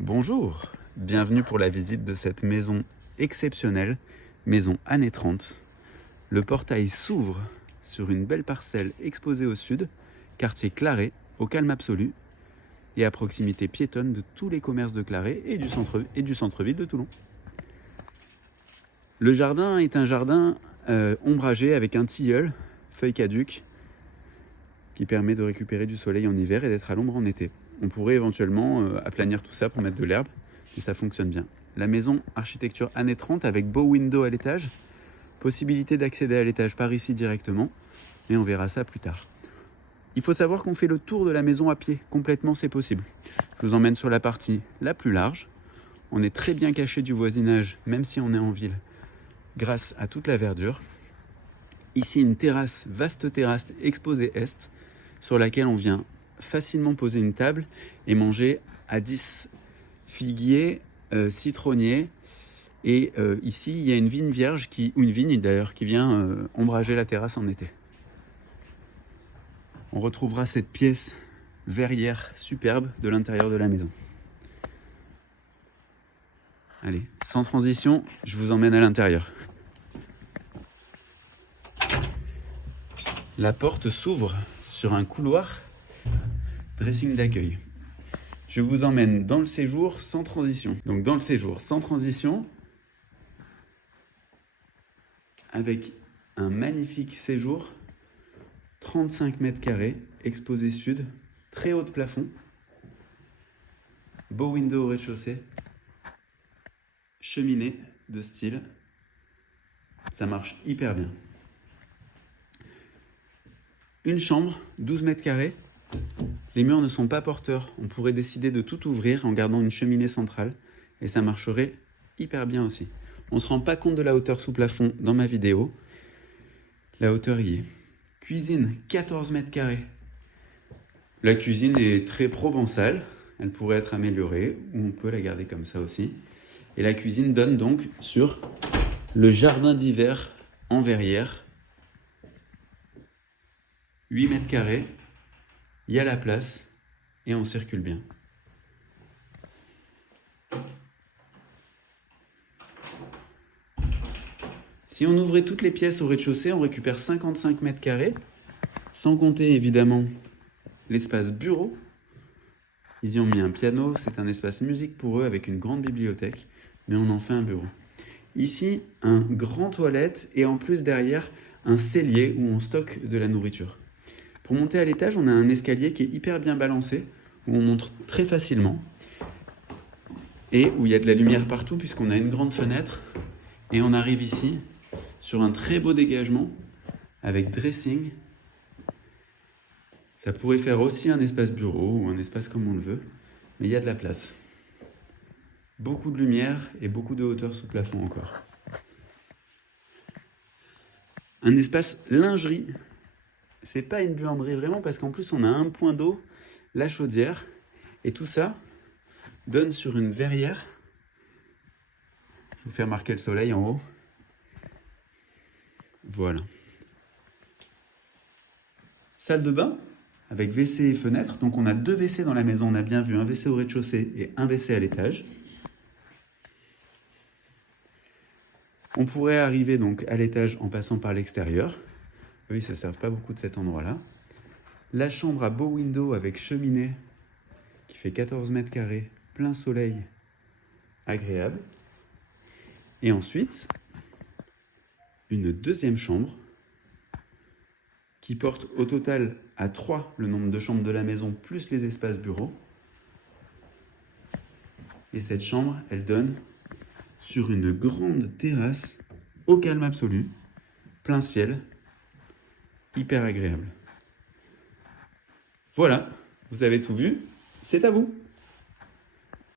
Bonjour, bienvenue pour la visite de cette maison exceptionnelle, maison années 30. Le portail s'ouvre sur une belle parcelle exposée au sud, quartier Claret, au calme absolu, et à proximité piétonne de tous les commerces de Claret et du centre-ville de Toulon. Le jardin est un jardin ombragé avec un tilleul, feuilles caduques, qui permet de récupérer du soleil en hiver et d'être à l'ombre en été. On pourrait éventuellement aplanir tout ça pour mettre de l'herbe, et ça fonctionne bien. La maison architecture années 30 avec beau window à l'étage, possibilité d'accéder à l'étage par ici directement, et on verra ça plus tard. Il faut savoir qu'on fait le tour de la maison à pied, complètement c'est possible. Je vous emmène sur la partie la plus large. On est très bien caché du voisinage, même si on est en ville, grâce à toute la verdure. Ici une terrasse, vaste terrasse exposée est, sur laquelle on vient facilement poser une table et manger à 10 figuiers, citronniers. Et ici, il y a une vigne vierge, ou une vigne d'ailleurs, qui vient ombrager la terrasse en été. On retrouvera cette pièce verrière superbe de l'intérieur de la maison. Allez, sans transition, je vous emmène à l'intérieur. La porte s'ouvre sur un couloir dressing d'accueil. Je vous emmène dans le séjour sans transition. Donc dans le séjour sans transition, avec un magnifique séjour, 35 mètres carrés, exposé sud, très haut de plafond, beau window au rez-de-chaussée, cheminée de style, ça marche hyper bien. Une chambre, 12 mètres carrés, les murs ne sont pas porteurs, on pourrait décider de tout ouvrir en gardant une cheminée centrale, et ça marcherait hyper bien aussi. On ne se rend pas compte de la hauteur sous plafond dans ma vidéo, la hauteur y est. Cuisine, 14 mètres carrés. La cuisine est très provençale, elle pourrait être améliorée, ou on peut la garder comme ça aussi. Et la cuisine donne donc sur le jardin d'hiver en verrière. 8 mètres carrés, il y a la place, et on circule bien. Si on ouvrait toutes les pièces au rez-de-chaussée, on récupère 55 mètres carrés, sans compter évidemment l'espace bureau. Ils y ont mis un piano, c'est un espace musique pour eux avec une grande bibliothèque, mais on en fait un bureau. Ici, un grand toilette et en plus derrière, un cellier où on stocke de la nourriture. Pour monter à l'étage, on a un escalier qui est hyper bien balancé, où on monte très facilement et où il y a de la lumière partout puisqu'on a une grande fenêtre et on arrive ici sur un très beau dégagement avec dressing. Ça pourrait faire aussi un espace bureau ou un espace comme on le veut, mais il y a de la place. Beaucoup de lumière et beaucoup de hauteur sous plafond encore. Un espace lingerie. C'est pas une buanderie vraiment parce qu'en plus on a un point d'eau, la chaudière, et tout ça donne sur une verrière. Je vais vous faire marquer le soleil en haut. Voilà. Salle de bain avec WC et fenêtre. Donc on a 2 WC dans la maison, on a bien vu, un WC au rez-de-chaussée et un WC à l'étage. On pourrait arriver donc à l'étage en passant par l'extérieur. Eux, ils ne se servent pas beaucoup de cet endroit-là. La chambre à beau window avec cheminée qui fait 14 mètres carrés, plein soleil, agréable. Et ensuite, une deuxième chambre qui porte au total à 3 le nombre de chambres de la maison plus les espaces bureaux. Et cette chambre, elle donne sur une grande terrasse au calme absolu, plein ciel, hyper agréable. Voilà, vous avez tout vu, c'est à vous.